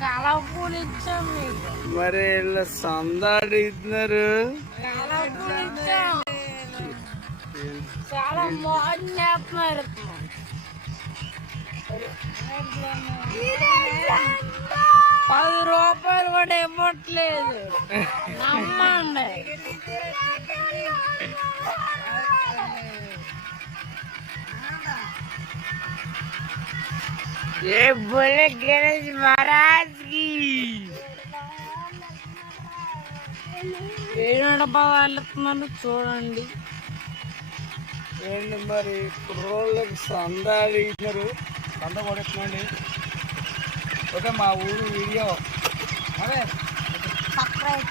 కలపూలు ఇచ్చాం మీకు. మరి ఇలా సందాడు ఇస్తున్నారు. చాలా మోసం చేస్తున్నారు. 10 రూపాయలు కూడా ఇవ్వట్లేదు, నమ్మండి. ఏ బోలే గణేష్ మహారాజ్ కి వాళ్ళుతున్నారు చూడండి. ఏంటి మరి కుర్రోళ్ళకి సందాడు ఇచ్చినారు, సంద కొడుతున్నాండి. ఓకే, మా ఊరు వీడియో సబ్స్క్రైబ్